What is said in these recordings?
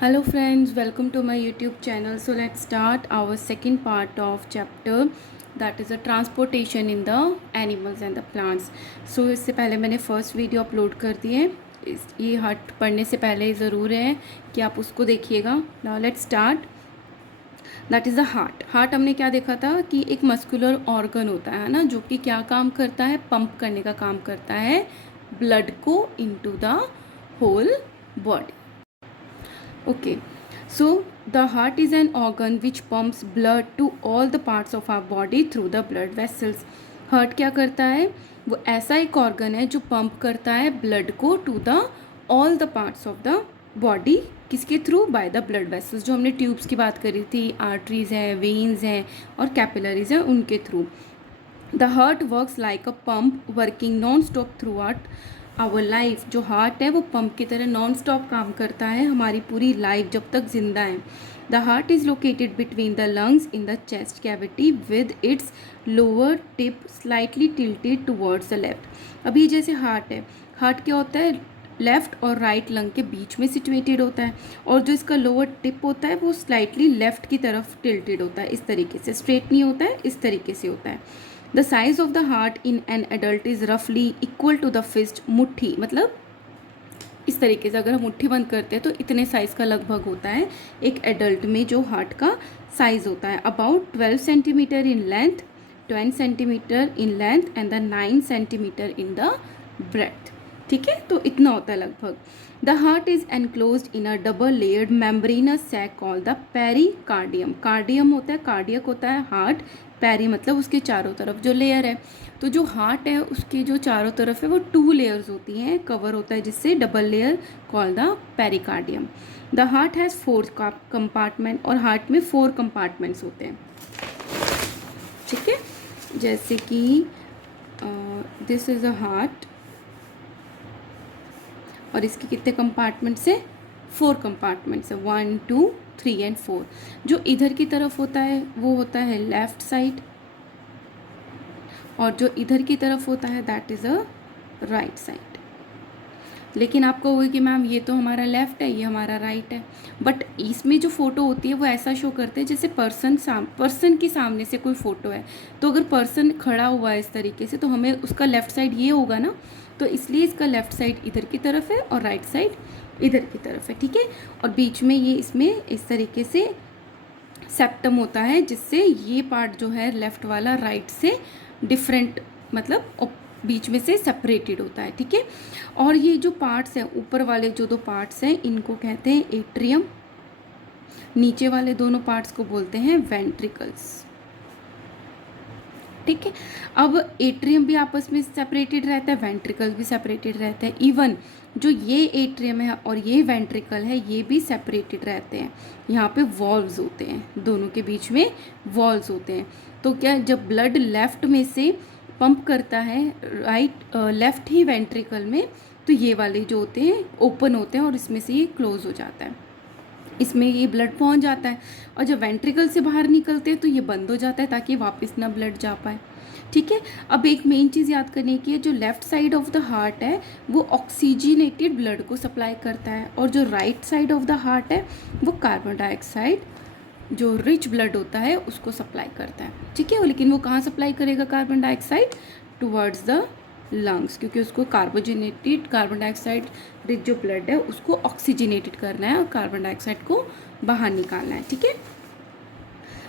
Hello friends, welcome to my YouTube channel. So let's start our second part of chapter, that is a transportation in the animals and the plants. So इससे पहले मैंने first video upload कर दी है. ये हट पढ़ने से पहले ज़रूर है कि आप उसको देखिएगा. Now let's start. That is the heart. Heart हमने क्या देखा था कि एक मस्कुलर ऑर्गन होता है ना, जो कि क्या काम करता है, पंप करने का काम करता है ब्लड को into the whole body. Okay, so the heart is an organ which pumps blood to all the parts of our body through the blood vessels. Heart क्या करता है? वो ऐसा एक ऑर्गन है जो पंप करता है ब्लड को to the all the parts of the body. किसके through? By the blood vessels. जो हमने ट्यूब्स की बात करी थी, आर्टरीज हैं, वेन्स हैं और कैपिलरीज हैं, उनके through. The heart works like a pump working non stop throughout our life. जो हार्ट है वो पंप की तरह नॉन स्टॉप काम करता है हमारी पूरी लाइफ जब तक जिंदा है. The heart is located between the lungs in the chest cavity with its lower tip slightly tilted towards the left. अभी जैसे हार्ट है, हार्ट क्या होता है? लेफ्ट और राइट लंग के बीच में सिचुएटेड होता है, और जो इसका लोअर टिप होता है वो स्लाइटली लेफ्ट की तरफ टिल्टेड होता है. इस तरीके से स्ट्रेट नहीं होता है, इस तरीके से होता है. The size of the heart in an adult is रफली इक्वल टू द फिस्ट. मुट्ठी मतलब इस तरीके से अगर हम मुट्ठी बंद करते हैं तो इतने साइज का लगभग होता है एक एडल्ट में जो हार्ट का साइज होता है. About 12 centimetre in length, 10 centimetre in length and the 9 centimetre in the breadth. ठीक है, तो इतना होता है लगभग. The heart is enclosed in a double layered membranous sac called the pericardium. Cardium होता है, कार्डियक होता है हार्ट, पेरी मतलब उसके चारों तरफ जो लेयर है. तो जो हार्ट है उसके जो चारों तरफ है वो 2 लेयर्स होती हैं, कवर होता है जिससे double layer called the pericardium. The heart has 4 compartment, और हार्ट में 4 कंपार्टमेंट्स होते हैं. ठीक है, जैसे कि दिस इज़ अ हार्ट, और इसके कितने कंपार्टमेंट्स है? 4 कंपार्टमेंट्स है, 1 2 3 एंड 4. जो इधर की तरफ होता है वो होता है लेफ्ट साइड, और जो इधर की तरफ होता है that is a right side. लेकिन आप कहोगे कि मैम ये तो हमारा लेफ्ट है, ये हमारा राइट है, बट इसमें जो फ़ोटो होती है वो ऐसा शो करते हैं जैसे पर्सन के सामने से कोई फ़ोटो है. तो अगर पर्सन खड़ा हुआ है इस तरीके से तो हमें उसका लेफ़्ट साइड ये होगा ना, तो इसलिए इसका लेफ़्ट साइड इधर की तरफ है और राइट साइड इधर की तरफ है. ठीक है, और बीच में ये इसमें इस तरीके से सेप्टम होता है, जिससे ये पार्ट जो है लेफ़्ट वाला राइट से डिफरेंट मतलब बीच में से सेपरेटेड होता है. ठीक है, और ये जो पार्ट्स हैं ऊपर वाले जो 2 पार्ट्स हैं इनको कहते हैं एट्रियम. नीचे वाले दोनों पार्ट्स को बोलते हैं वेंट्रिकल्स. ठीक है, अब एट्रियम भी आपस में सेपरेटेड रहता है, वेंट्रिकल्स भी सेपरेटेड रहते हैं. इवन जो ये एट्रियम है और ये वेंट्रिकल है ये भी सेपरेटेड रहते हैं. यहाँ पे वॉल्व्स होते हैं, दोनों के बीच में वॉल्व्स होते हैं. तो क्या, जब ब्लड लेफ्ट में से पंप करता है लेफ्ट ही वेंट्रिकल में, तो ये वाले जो होते हैं ओपन होते हैं और इसमें से ये क्लोज हो जाता है, इसमें ये ब्लड पहुंच जाता है. और जब वेंट्रिकल से बाहर निकलते हैं तो ये बंद हो जाता है ताकि वापस ना ब्लड जा पाए. ठीक है, अब एक मेन चीज़ याद करने की है, जो left side of the heart है वो ऑक्सीजनेटेड ब्लड को सप्लाई करता है, और जो right side of the heart है वो कार्बन डाइऑक्साइड जो रिच ब्लड होता है उसको सप्लाई करता है. ठीक है, लेकिन वो कहाँ सप्लाई करेगा carbon dioxide? Towards the lungs, क्योंकि उसको कार्बन डाइऑक्साइड रिच जो ब्लड है उसको ऑक्सीजनेटेड करना है और कार्बन डाइऑक्साइड को बाहर निकालना है. ठीक है,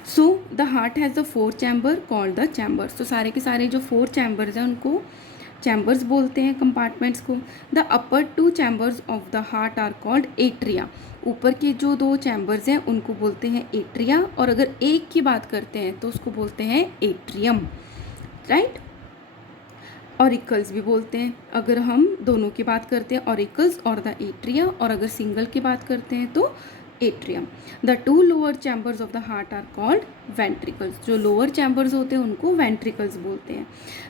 so the heart has the 4 chamber called the chambers. तो सारे के सारे जो 4 चैम्बर्स हैं उनको चैम्बर्स बोलते हैं, कंपार्टमेंट्स को. The upper 2 chambers of the heart are called atria. ऊपर के जो 2 चैम्बर्स हैं उनको बोलते हैं एट्रिया, और अगर एक की बात करते हैं तो उसको बोलते हैं एट्रियम. राइट, ऑरिकल्स भी बोलते हैं अगर हम दोनों की बात करते हैं, ऑरिकल्स और द एट्रिया, और अगर सिंगल की बात करते हैं तो atrium. The 2 lower chambers of the heart are called ventricles. जो लोअर चैम्बर्स होते हैं उनको वेंट्रिकल्स बोलते हैं.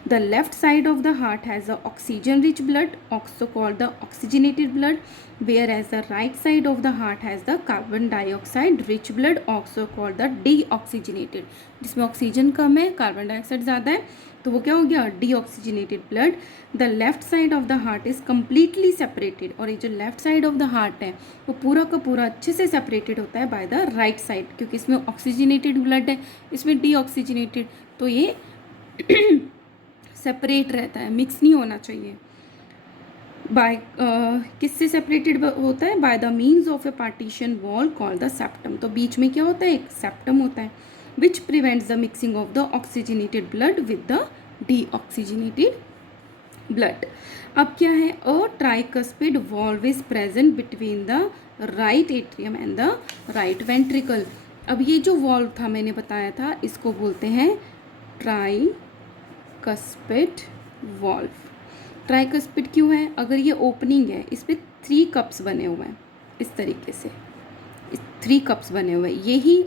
The left side of the heart has the oxygen rich blood also called the oxygenated blood, whereas the right side of the heart has the carbon dioxide rich blood also called the deoxygenated. जिसमें oxygen कम है, carbon dioxide ज़्यादा है, तो वो क्या हो गया, deoxygenated blood. The left side of the heart is completely separated, और ये जो left side of the heart है वो पूरा का पूरा अच्छे से सेपरेटेड होता है बाय द राइट साइड, क्योंकि इसमें ऑक्सीजनेटेड ब्लड है, इसमें डीऑक्सीजनेटेड, तो ये सेपरेट रहता है, मिक्स नहीं होना चाहिए। बाय किससे सेपरेटेड होता है, by the means of A partition wall called the septum. तो बीच में क्या होता है, एक सेप्टम होता है, which prevents the mixing of the oxygenated blood with the deoxygenated blood. अब क्या है, a tricuspid valve is present between the right atrium and the right ventricle. अब ये जो वॉल्व था मैंने बताया था, इसको बोलते हैं ट्राइकस्पिड वॉल्व। ट्राइकस्पिड क्यों है, अगर ये ओपनिंग है, इस पर 3 कप्स बने हुए हैं, इस तरीके से 3 कप्स बने हुए हैं, यही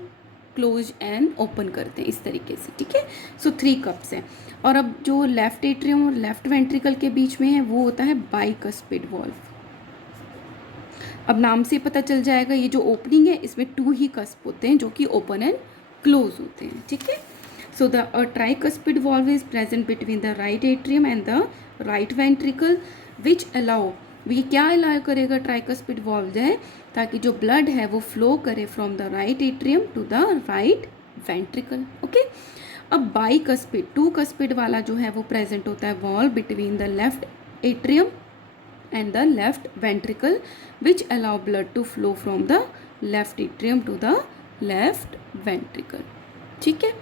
क्लोज एंड ओपन करते हैं इस तरीके से, ठीक है। सो 3 कप्स हैं। और अब जो लेफ्ट एट्रियम और लेफ्ट वेंट्रिकल के बीच में है वो होता है बाइकस्पिड वॉल्व। अब नाम से पता चल जाएगा, ये जो ओपनिंग है इसमें 2 ही कस्प होते हैं जो कि ओपन एंड क्लोज होते हैं, ठीक है। So the tricuspid valve is present between the right atrium and the right ventricle which allow, ये क्या अलाउ करेगा, ट्राइकस्पिड वॉल्व है ताकि जो ब्लड है वो फ्लो करे from the right atrium to the right ventricle, okay. अब बाइकस्पिड 2 कस्पिड वाला जो है वो प्रेजेंट होता है valve between the left atrium and the left ventricle which allow blood to flow from the left atrium to the left ventricle, ठीक है।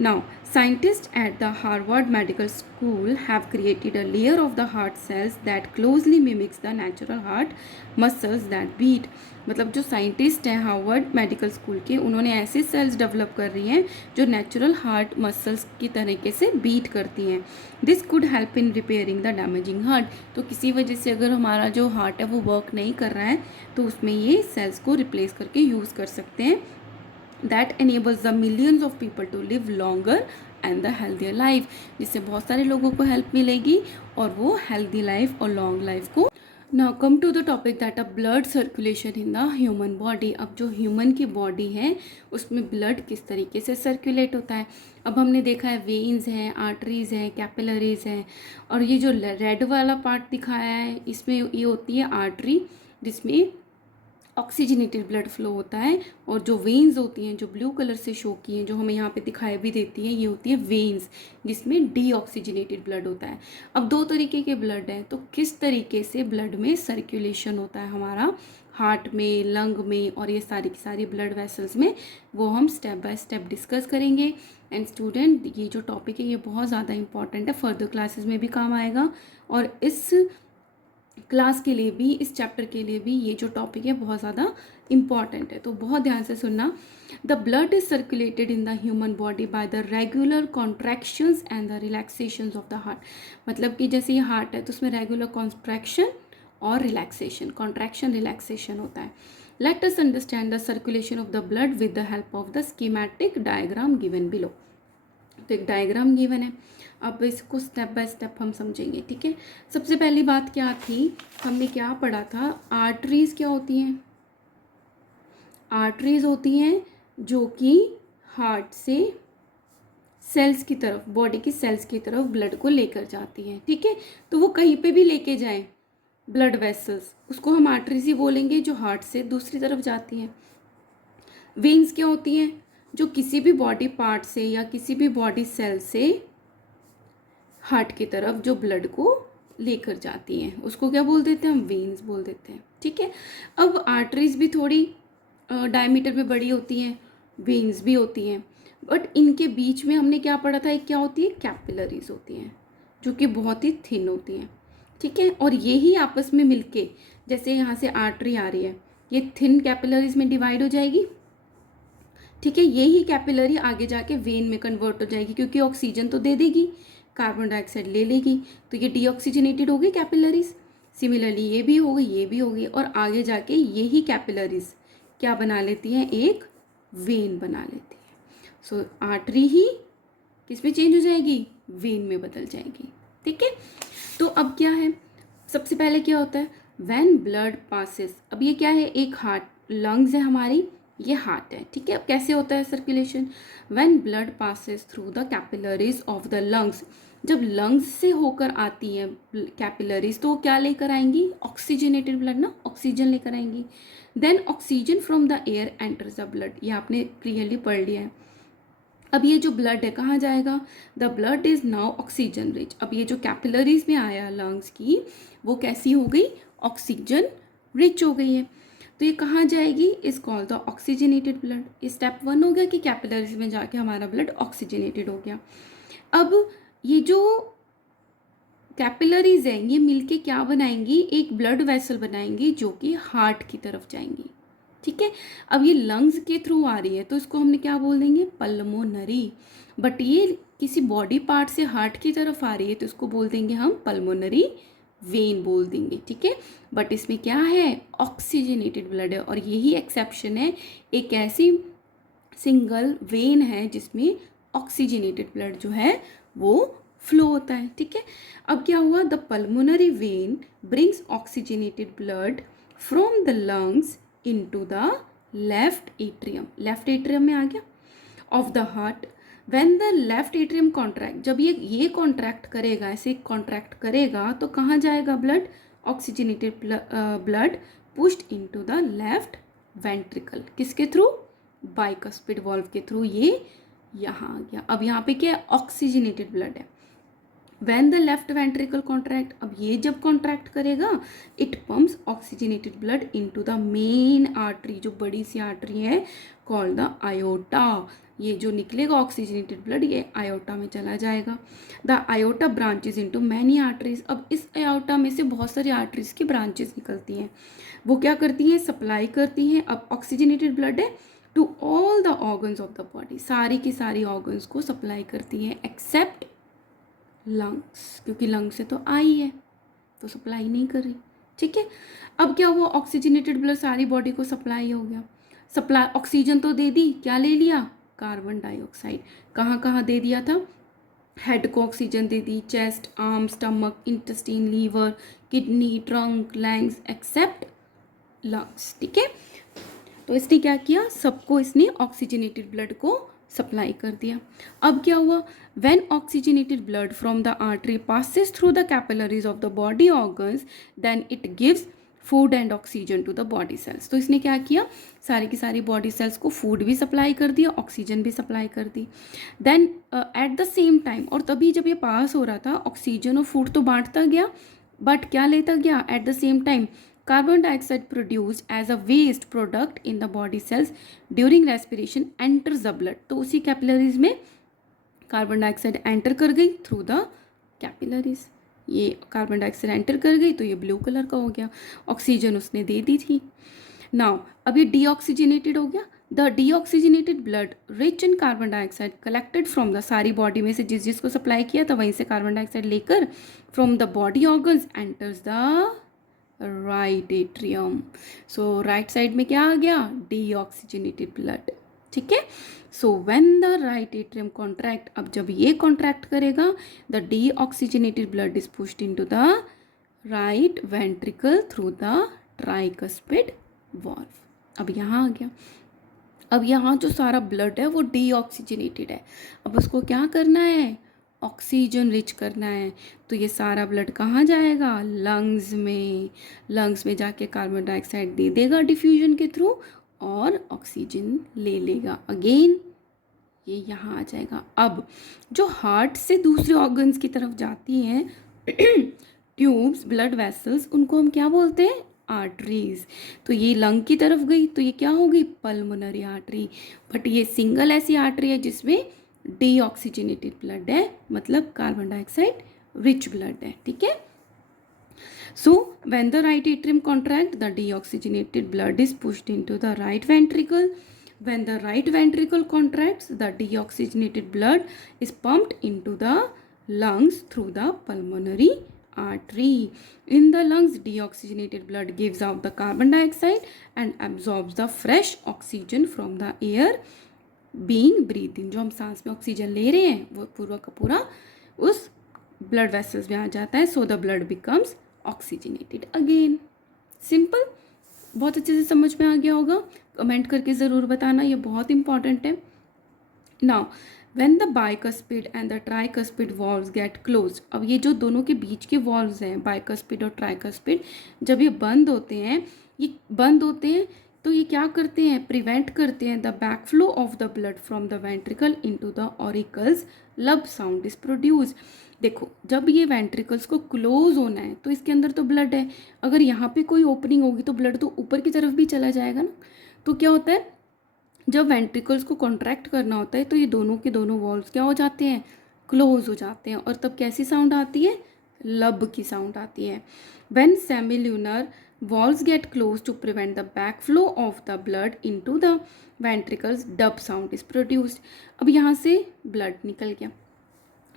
Now scientists at the Harvard Medical School have created a layer of the heart cells that closely mimics the natural heart muscles that beat। मतलब जो scientist हैं Harvard medical school के, उन्होंने ऐसे cells develop कर रही हैं जो नेचुरल हार्ट मसल्स की तरीके से बीट करती हैं। This could help in repairing the damaging heart. तो किसी वजह से अगर हमारा जो हार्ट है वो वर्क नहीं कर रहा है तो उसमें ये सेल्स को रिप्लेस करके यूज़ कर सकते हैं। That enables the millions of people to live longer and the healthier life, जिससे बहुत सारे लोगों को हेल्प मिलेगी और वो हेल्दी लाइफ और लॉन्ग लाइफ को। Now come to the topic that a blood circulation in the human body. अब जो ह्यूमन की बॉडी है उसमें ब्लड किस तरीके से सर्कुलेट होता है। अब हमने देखा है वेन्स हैं, आर्टरीज हैं, कैपिलरीज हैं, और ये जो रेड वाला पार्ट दिखाया है इसमें ये होती है आर्टरी जिसमें ऑक्सीजनेटेड ब्लड फ्लो होता है, और जो वेन्स होती हैं जो ब्लू कलर से शो की हैं, जो हमें यहाँ पे दिखाई भी देती हैं, ये होती है वेन्स जिसमें डीऑक्सीजनेटेड ब्लड होता है। अब 2 तरीके के ब्लड हैं, तो किस तरीके से ब्लड में सर्कुलेशन होता है हमारा हार्ट में, लंग में और ये सारी की सारी ब्लड वेसल्स में, वो हम स्टेप बाय स्टेप डिस्कस करेंगे। एंड स्टूडेंट, ये जो टॉपिक है ये बहुत ज़्यादा इंपॉर्टेंट है, फर्दर क्लासेस में भी काम आएगा, और इस क्लास के लिए भी, इस चैप्टर के लिए भी ये जो टॉपिक है बहुत ज़्यादा इंपॉर्टेंट है, तो बहुत ध्यान से सुनना। The blood is circulated in the human body by the regular contractions and the relaxations of the heart. मतलब कि जैसे ये हार्ट है तो उसमें रेगुलर कॉन्ट्रैक्शन और रिलैक्सेशन, कॉन्ट्रैक्शन रिलैक्सेशन होता है। Let us understand the circulation of the blood with the help of the schematic diagram given below. तो एक डायग्राम गिवन है, अब इसको स्टेप बाय स्टेप हम समझेंगे, ठीक है। सबसे पहली बात क्या थी, हमने क्या पढ़ा था, आर्टरीज क्या होती हैं, आर्टरीज होती हैं जो कि हार्ट से सेल्स की तरफ, बॉडी की सेल्स की तरफ ब्लड को लेकर जाती हैं, ठीक है। तो वो कहीं पे भी लेके जाएं ब्लड वेसल्स, उसको हम आर्टरीज ही बोलेंगे, जो हार्ट से दूसरी तरफ जाती हैं। वेन्स क्या होती हैं, जो किसी भी बॉडी पार्ट से या किसी भी बॉडी सेल से हार्ट की तरफ जो ब्लड को लेकर जाती हैं, उसको क्या बोल देते हैं हम, वेन्स बोल देते हैं, ठीक है। अब आर्टरीज भी थोड़ी डायमीटर में बड़ी होती हैं, वेन्स भी होती हैं, बट इनके बीच में हमने क्या पढ़ा था, एक क्या होती है, कैपिलरीज होती हैं जो कि बहुत ही थिन होती हैं, ठीक है। और ये ही आपस में मिलके, जैसे यहाँ से आर्टरी आ रही है, ये थिन कैपिलरीज में डिवाइड हो जाएगी, ठीक है। यही कैपिलरी आगे जाके वेन में कन्वर्ट हो जाएगी, क्योंकि ऑक्सीजन तो दे देगी, कार्बन डाइऑक्साइड ले लेगी, तो ये डीऑक्सीजनेटेड हो गई कैपिलरीज। सिमिलरली ये भी हो गई, ये भी हो गई, और आगे जाके यही कैपिलरीज क्या बना लेती हैं, एक वेन बना लेती है। सो आर्टरी ही किस में चेंज हो जाएगी, वेन में बदल जाएगी, ठीक है। तो अब क्या है, सबसे पहले क्या होता है, व्हेन ब्लड पासेस, अब ये क्या है, एक हार्ट, लंग्स है हमारी, ये हार्ट है, ठीक है। अब कैसे होता है circulation? When blood passes through the capillaries of the lungs, जब लंग्स से होकर आती है कैपिलरीज तो वो क्या लेकर आएंगी? ऑक्सीजनेटेड ब्लड ना, ऑक्सीजन लेकर आएंगी। Then oxygen from the air enters the blood, ये आपने क्लियरली पढ़ लिया है। अब ये जो ब्लड है कहाँ जाएगा? The blood is now oxygen rich. अब ये जो कैपिलरीज में आया लंग्स की, वो कैसी हो गई? ऑक्सीजन रिच हो गई है। तो ये कहाँ जाएगी? Is called the oxygenated blood. ये स्टेप 1 हो गया कि कैपिलरीज में जाके हमारा ब्लड ऑक्सीजनेटेड हो गया। अब ये जो कैपिलरीज हैं ये मिलके क्या बनाएंगी? एक ब्लड वेसल बनाएंगी जो कि हार्ट की तरफ जाएंगी, ठीक है। अब ये लंग्स के थ्रू आ रही है तो इसको हमने क्या बोल देंगे? पल्मोनरी। बट ये किसी बॉडी पार्ट से हार्ट की तरफ आ रही है तो इसको बोल देंगे हम पल्मोनरी वेन बोल देंगे, ठीक है। बट इसमें क्या है? ऑक्सीजनेटेड ब्लड है। और यही एक्सेप्शन है, एक ऐसी सिंगल वेन है जिसमें ऑक्सीजनेटेड ब्लड जो है वो फ्लो होता है, ठीक है। अब क्या हुआ? The pulmonary vein brings oxygenated blood from the lungs into the left atrium, left atrium में आ गया of the heart. When the left atrium contract, जब ये कॉन्ट्रैक्ट करेगा, ऐसे कॉन्ट्रैक्ट करेगा तो कहाँ जाएगा blood? Oxygenated blood pushed into the left ventricle, किसके थ्रू? बाइकस्पिड वाल्व के थ्रू ये यहाँ आ गया। अब यहाँ पे क्या है? ऑक्सीजनेटेड ब्लड है। When the left ventricle contract, अब ये जब कॉन्ट्रैक्ट करेगा it pumps oxygenated blood into the main artery, जो बड़ी सी आर्टरी है called the aorta। ये जो निकलेगा ऑक्सीजनेटेड ब्लड ये आयोटा में चला जाएगा। The iota branches into many arteries. अब इस आयोटा में से बहुत सारी आर्टरीज की ब्रांचेस निकलती हैं, वो क्या करती हैं? सप्लाई करती हैं। अब ऑक्सीजनेटेड ब्लड है to all the organs of the body, सारी की सारी ऑर्गन्स को सप्लाई करती हैं एक्सेप्ट लंग्स, क्योंकि लंग्स से तो आई है तो सप्लाई नहीं कर रही, ठीक है। अब क्या हुआ? ऑक्सीजनेटेड ब्लड सारी बॉडी को सप्लाई हो गया। सप्लाई ऑक्सीजन तो दे दी, क्या ले लिया? Carbon dioxide. कहाँ कहाँ दे दिया था? हेड को ऑक्सीजन दे दी, chest, arm, stomach, intestine, liver, kidney, trunk, lungs except lungs, ठीक है। तो इसने क्या किया? सबको इसने ऑक्सीजनेटेड ब्लड को सप्लाई कर दिया। अब क्या हुआ? When oxygenated blood from the artery passes through the capillaries of the body organs then it gives food and oxygen to the body cells. तो इसने क्या किया? सारी की सारी बॉडी सेल्स को फूड भी सप्लाई कर दिया, ऑक्सीजन भी सप्लाई कर दी। Then at the same time, और तभी जब ये पास हो रहा था ऑक्सीजन और फूड तो बांटता गया, बट क्या लेता गया? Eight the same time carbon dioxide produced as a waste product in the body cells during respiration enters the blood। तो उसी कैपिलरीज में कार्बन डाइऑक्साइड एंटर कर गई थ्रू द कैपिलरीज। ये कार्बन डाइऑक्साइड एंटर कर गई तो ये ब्लू कलर का हो गया, ऑक्सीजन उसने दे दी थी। नाउ अब ये डीऑक्सीजनेटेड हो गया। The deoxygenated blood rich in carbon dioxide collected from the, सारी बॉडी में से जिस जिसको सप्लाई किया था वहीं से कार्बन डाइऑक्साइड लेकर from the body organs enters the right atrium. So right side में क्या आ गया? डीऑक्सीजनेटेड ब्लड, ठीक है। So when the right atrium contract, अब जब ये कॉन्ट्रैक्ट करेगा the deoxygenated blood is pushed into the right ventricle through the tricuspid valve. अब यहाँ आ गया। अब यहाँ जो सारा ब्लड है वो डीऑक्सीजनेटेड है, अब उसको क्या करना है? ऑक्सीजन रिच करना है। तो ये सारा ब्लड कहाँ जाएगा? लंग्स में। लंग्स में जाके कार्बन डाइऑक्साइड दे देगा डिफ्यूजन के थ्रू और ऑक्सीजन ले लेगा। अगेन ये यहाँ आ जाएगा। अब जो हार्ट से दूसरे ऑर्गन्स की तरफ जाती हैं ट्यूब्स, ब्लड वेसल्स, उनको हम क्या बोलते हैं? आर्टरीज। तो ये लंग की तरफ गई तो ये क्या हो गई? Pulmonary artery. बट ये सिंगल ऐसी आर्टरी है जिसमें डीऑक्सीजनेटेड ब्लड है, मतलब कार्बन डाइऑक्साइड रिच ब्लड है, ठीक है। So when the right atrium contract the deoxygenated blood is pushed into the right ventricle. When the right ventricle contracts, the deoxygenated blood is pumped into the lungs through the pulmonary artery. In the lungs, deoxygenated blood gives out the carbon dioxide and absorbs the fresh oxygen from the air being breathed in। जो हम सांस में oxygen ले रहे हैं वो पूरा का पूरा उस ब्लड वेसल्स में आ जाता है। So the blood becomes oxygenated again. Simple. बहुत अच्छे से समझ में आ गया होगा, कमेंट करके ज़रूर बताना, ये बहुत इंपॉर्टेंट है। Now when the bicuspid and the tricuspid valves get close, अब ये जो दोनों के बीच के वॉल्व्स हैं बाइकस्पिड और ट्राइकस्पिड, जब ये बंद होते हैं, ये बंद होते हैं तो ये क्या करते हैं, प्रिवेंट करते हैं the backflow of the blood from the ventricle into the auricles, लब साउंड इज प्रोड्यूस। देखो जब ये वेंट्रिकल्स को क्लोज होना है तो इसके अंदर तो ब्लड है, अगर यहाँ पे कोई ओपनिंग होगी तो ब्लड तो ऊपर की तरफ भी चला जाएगा ना। तो क्या होता है, जब वेंट्रिकल्स को कॉन्ट्रैक्ट करना होता है तो ये दोनों के दोनों वॉल्व्स क्या हो जाते हैं, क्लोज हो जाते हैं, और तब कैसी साउंड आती है, लब की साउंड आती है। When semilunar valves get close to prevent the back flow of the blood into the ventricles, dub sound is produced. अब यहाँ से ब्लड निकल गया,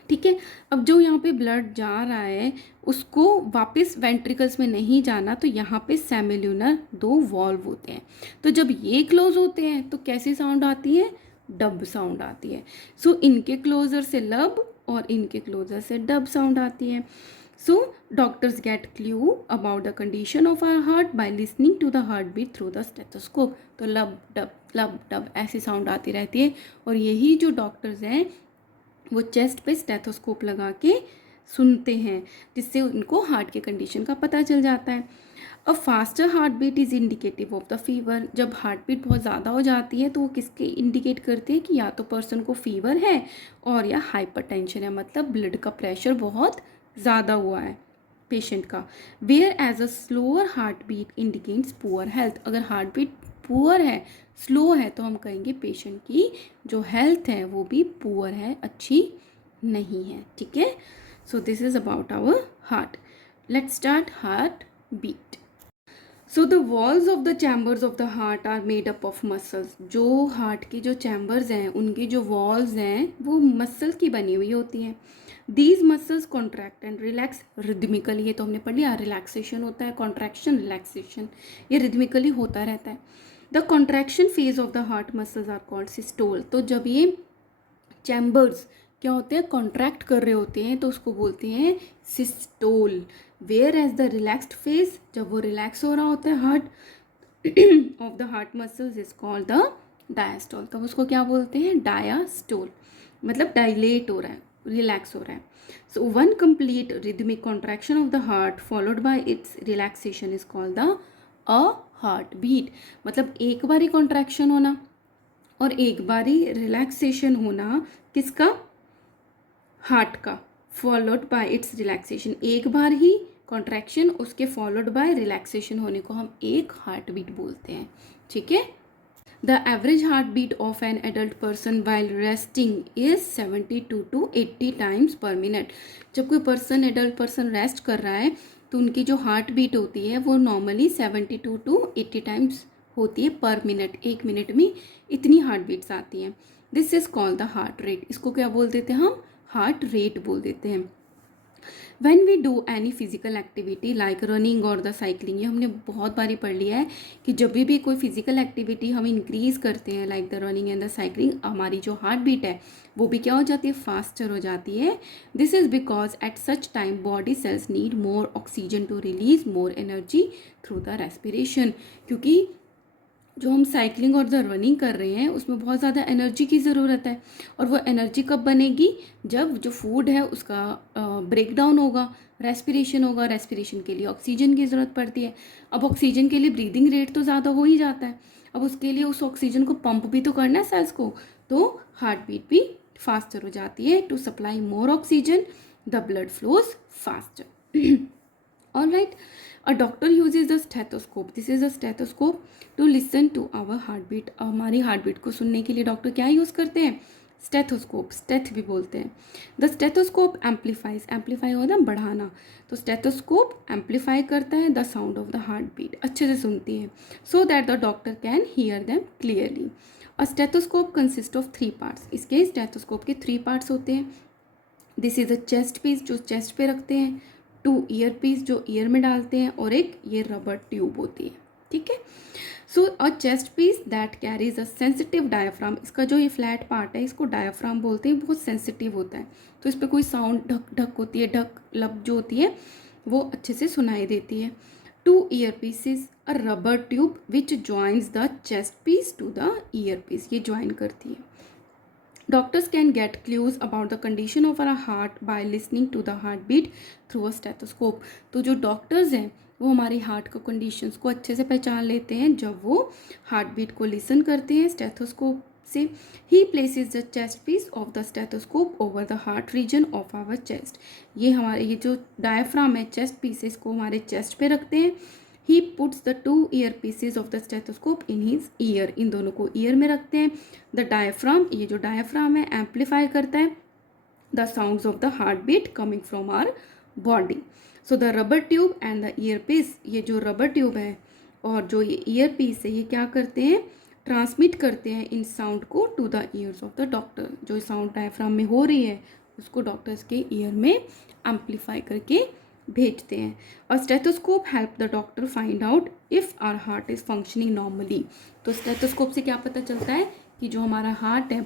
ठीक है। अब जो यहाँ पे ब्लड जा रहा है उसको वापस वेंट्रिकल्स में नहीं जाना, तो यहाँ पे सेमिल्यूनर दो वॉल्व होते हैं, तो जब ये क्लोज होते हैं तो कैसी साउंड आती है, डब साउंड आती है। सो इनके क्लोजर से लब और इनके क्लोजर से डब साउंड आती है। So doctors get clue about the condition of our heart by listening to the heart beat through the stethoscope. तो लब डब ऐसी साउंड आती रहती है, और यही जो डॉक्टर्स हैं वो चेस्ट पे स्टेथोस्कोप लगा के सुनते हैं, जिससे उनको हार्ट के कंडीशन का पता चल जाता है। A faster heart beat is indicative of the fever. जब हार्ट बीट बहुत ज़्यादा हो जाती है तो वो किसके इंडिकेट करते हैं कि या तो पर्सन को फीवर है और या हाइपरटेंशन है, मतलब ब्लड का प्रेशर बहुत ज़्यादा हुआ है पेशेंट का। Whereas a slower heart beat indicates poor health. अगर हार्ट बीट पुअर है, स्लो है, तो हम कहेंगे पेशेंट की जो हेल्थ है वो भी पुअर है, अच्छी नहीं है, ठीक है। So this is about our heart. Let's start heart beat. So the walls of the chambers of the heart are made up of muscles. जो हार्ट की जो चैम्बर्स हैं उनकी जो वॉल्स हैं वो मसल की बनी हुई होती हैं। These muscles contract and relax rhythmically, ये तो हमने पढ़ लिया, रिलैक्सेशन होता है, कॉन्ट्रैक्शन रिलैक्सेशन, ये रिदमिकली होता रहता है। The contraction phase of the heart muscles are called systole. तो जब ये चैम्बर्स क्या होते हैं, कॉन्ट्रैक्ट कर रहे होते हैं तो उसको बोलते हैं systole. Whereas the relaxed phase, जब वो रिलैक्स हो रहा होता है heart of the heart muscles is called the diastole. तो उसको क्या बोलते हैं, डायास्टोल, मतलब डायलेट हो रहा है, रिलैक्स हो रहा है। So one complete rhythmic contraction of the heart followed by its relaxation is called the a heart beat. मतलब एक बारी कॉन्ट्रैक्शन होना और एक बारी रिलैक्सेशन होना किसका, हार्ट का, फॉलोड बाय इट्स रिलैक्सेशन। एक बार ही कॉन्ट्रैक्शन उसके फॉलोड बाय रिलैक्सेशन होने को हम एक हार्ट बीट बोलते हैं, ठीक है। The average heart beat of an adult person while resting is 72 to 80 times per minute. जब कोई पर्सन, एडल्ट पर्सन रेस्ट कर रहा है तो उनकी जो हार्ट बीट होती है वो नॉर्मली 72 to 80 टाइम्स होती है पर मिनट। एक मिनट में इतनी हार्ट बीट्स आती हैं। This is called the heart rate. इसको क्या बोल देते हैं हम, हार्ट रेट बोल देते हैं। When we do any physical activity like running और द साइकिलिंग, ये हमने बहुत बारी पढ़ लिया है कि जब भी कोई फिजिकल एक्टिविटी हम इंक्रीज करते हैं like the running and the cycling, हमारी जो हार्ट बीट है वो भी क्या हो जाती है, फास्टर हो जाती है। This is because at such time body cells need more oxygen to release more energy through the respiration. क्योंकि जो हम साइकिलिंग और जो रनिंग कर रहे हैं उसमें बहुत ज़्यादा एनर्जी की ज़रूरत है, और वो एनर्जी कब बनेगी, जब जो फूड है उसका ब्रेक डाउन होगा, रेस्पिरेशन होगा, रेस्पिरेशन के लिए ऑक्सीजन की ज़रूरत पड़ती है। अब ऑक्सीजन के लिए ब्रीदिंग रेट तो ज़्यादा हो ही जाता है, अब उसके लिए उस ऑक्सीजन को पंप भी तो करना है सेल्स को, तो हार्ट बीट भी फास्टर हो जाती है। To supply more oxygen the blood flows faster. All right, a doctor uses the stethoscope. This is a stethoscope to listen to our heartbeat. हमारी heartbeat को सुनने के लिए डॉक्टर क्या यूज़ करते हैं, स्टेथोस्कोप, स्टेथ भी बोलते हैं। द स्टेथोस्कोप एम्पलीफाइज, एम्पलीफाई होता है बढ़ाना, तो स्टेथोस्कोप एम्पलीफाई करता है the sound of the heart beat, अच्छे से सुनती है, so that the doctor can hear them clearly. A stethoscope consist of 3 parts. इसके स्टेथोस्कोप के 3 पार्ट्स होते हैं। This is a chest piece, जो चेस्ट पे रखते हैं, 2 ईयर पीस जो ईयर में डालते हैं, और एक ये रबर ट्यूब होती है, ठीक है। So a chest piece that carries a sensitive diaphragm, इसका जो ये फ्लैट पार्ट है इसको डायाफ्राम बोलते हैं, बहुत सेंसिटिव होता है, तो इस पर कोई साउंड ढक ढक होती है, ढक लब जो होती है वो अच्छे से सुनाई देती है। 2 ear pieces a rubber tube which joins the chest piece to the ear piece, ये ज्वाइन करती है। Doctors can get clues about the condition of our heart by listening to the heart beat through a stethoscope. तो जो doctors हैं वो हमारी heart को conditions को अच्छे से पहचान लेते हैं जब वो हार्ट बीट को लिसन करते हैं स्टेथोस्कोप से। He places the chest piece of the stethoscope over the heart region of our chest. ये हमारे ये जो डायफ्राम है चेस्ट पीसेस को हमारे चेस्ट पे रखते हैं। He puts the 2 ear pieces of the stethoscope in his ear, इन दोनों को ईयर में रखते हैं। द डायफ्राम, ये जो डायफ्राम है एम्पलीफाई करता है the sounds of the heart beat coming from our body. So the rubber tube and the ear piece, ये जो रबर ट्यूब है और जो ये ईयर पीस है ये क्या करते हैं, ट्रांसमिट करते हैं इन साउंड को to the ears of the doctor. जो साउंड डायफ्राम में हो रही है उसको डॉक्टर्स के ईयर में एम्पलीफाई करके भेजते हैं। और stethoscope help the doctor find out if our heart is functioning normally. तो स्टेथोस्कोप से क्या पता चलता है कि जो हमारा हार्ट है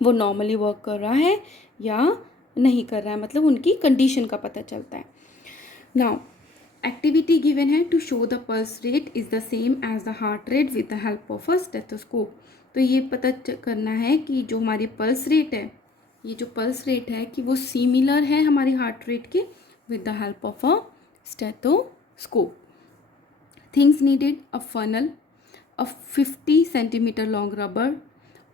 वो नॉर्मली वर्क कर रहा है या नहीं कर रहा है, मतलब उनकी कंडीशन का पता चलता है। नाउ एक्टिविटी गिवन है to show the pulse rate is the same as the heart rate with the help of a stethoscope. तो ये पता करना है कि जो हमारी पल्स रेट है, ये जो पल्स रेट है कि वो सिमिलर है हमारी हार्ट रेट के with the help of a stethoscope. Things needed: a funnel, a 50 centimeter long rubber,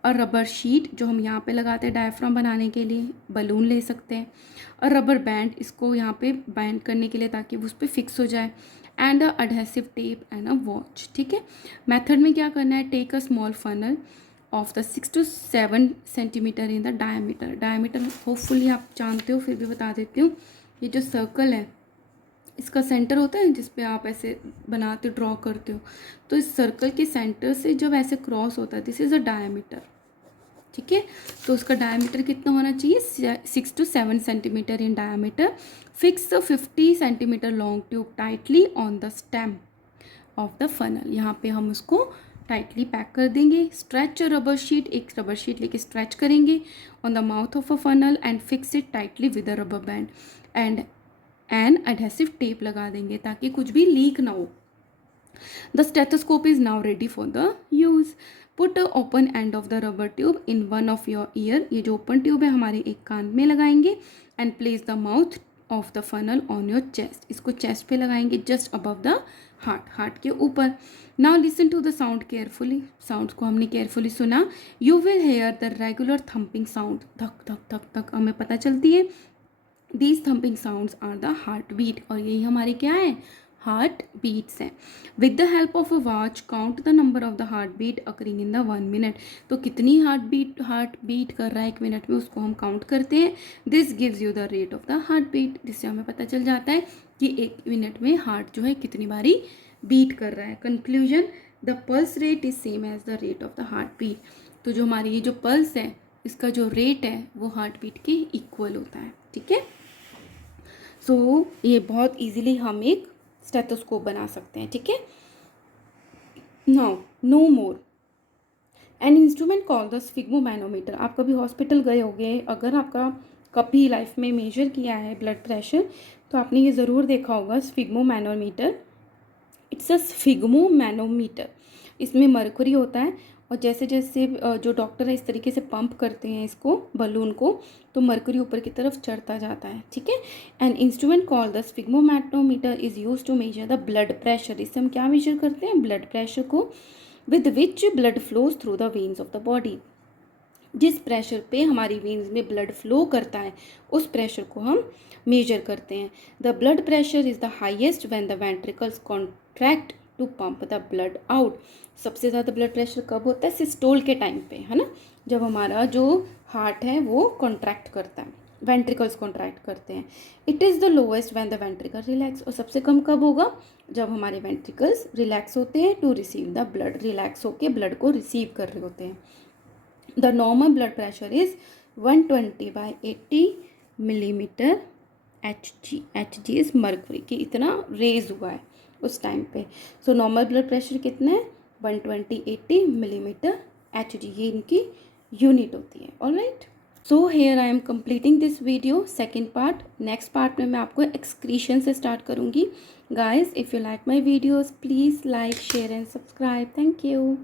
a rubber sheet जो हम यहाँ पे लगाते हैं डायफ्राम बनाने के लिए, बलून ले सकते हैं, और रबर बैंड, इसको यहाँ पे बैंड करने के लिए ताकि वो उस पर फिक्स हो जाए, and a adhesive tape and a watch. ठीक है, मेथड में क्या करना है, take a small funnel of the 6 to 7 centimetre in the diameter. Diameter hopefully आप जानते हो, फिर भी बता देती हूँ। ये जो सर्कल है इसका सेंटर होता है जिस पे आप ऐसे बनाते ड्रॉ करते हो, तो इस सर्कल के सेंटर से जब ऐसे क्रॉस होता है दिस इज़ अ डायमीटर। ठीक है, तो उसका डायमीटर कितना होना चाहिए, 6 to 7 centimetre in diameter. Fix 50 centimetre long tube tightly on the stem of the funnel. यहाँ पे हम उसको टाइटली पैक कर देंगे। स्ट्रेच रबर शीट, एक रबर शीट लेके स्ट्रेच करेंगे on the mouth of a funnel and fix it tightly with a rubber band and an adhesive tape लगा देंगे ताकि कुछ भी लीक ना हो। The stethoscope is now ready for the use. Put open end of the rubber tube in one of your year, ये जो open tube है हमारे एक कान में लगाएंगे, and place the mouth of the funnel on your chest, इसको chest पे लगाएंगे just above the heart, heart के ऊपर। Now listen to the sound carefully, sound को हमने केयरफुली सुना। You will hear the regular thumping sound, धक धक धक धक हमें पता चलती है। These thumping sounds are the heart beat, और यही हमारी क्या है, हार्ट बीट्स हैं। With the help of a watch count the number of the heart beat occurring in the 1 minute. तो कितनी हार्ट बीट कर रहा है 1 मिनट में उसको हम काउंट करते हैं। This gives you the rate of the heart beat, जिससे हमें पता चल जाता है कि 1 मिनट में हार्ट जो है कितनी बारी बीट कर रहा है। Conclusion: the pulse rate is same as the rate of the heart beat. तो जो हमारी ये जो पल्स है इसका जो रेट है वो हार्ट बीट के इक्वल होता है। ठीक है, सो ये बहुत इजीली हम एक स्टेथोस्कोप बना सकते हैं। ठीक है, now know more an instrument called the sphygmomanometer. आप कभी हॉस्पिटल गए होंगे, अगर आपका कभी लाइफ में मेजर किया है ब्लड प्रेशर तो आपने ये ज़रूर देखा होगा स्फिग्मोमैनोमीटर। इट्स अ स्फिग्मोमैनोमीटर, इसमें मरकरी होता है, और जैसे जैसे जो डॉक्टर है इस तरीके से पंप करते हैं इसको बलून को, तो मरकरी ऊपर की तरफ चढ़ता जाता है। ठीक है, an instrument called the sphygmomanometer is use to measure the blood pressure. इससे हम क्या मेजर करते हैं, ब्लड प्रेशर को, with which blood flows through the veins of the body. जिस प्रेशर पे हमारी वेन्स में ब्लड फ्लो करता है उस प्रेशर को हम मेजर करते हैं। The blood pressure is the highest when the ventricles contract to pump the blood out. सबसे ज़्यादा ब्लड प्रेशर कब होता है, सिस्टोल के टाइम पे, है ना, जब हमारा जो हार्ट है वो कॉन्ट्रैक्ट करता है, वेंट्रिकल्स कॉन्ट्रैक्ट करते हैं। It is the lowest when the ventricle relax, और सबसे कम कब होगा, जब हमारे वेंट्रिकल्स रिलैक्स होते हैं to receive the blood, relax होकर ब्लड को रिसीव कर रहे होते हैं। The normal blood pressure is 120/80 millimetre Hg। Hg is mercury, कि इतना रेज हुआ है उस टाइम पे। सो नॉर्मल ब्लड प्रेशर कितना है, 120/80 मिलीमीटर Hg, ये इनकी यूनिट होती है। Alright. So here I am completing this video second part. Next part में मैं आपको एक्सक्रीशन से स्टार्ट करूँगी। Guys if you like my videos please like share and subscribe. Thank you.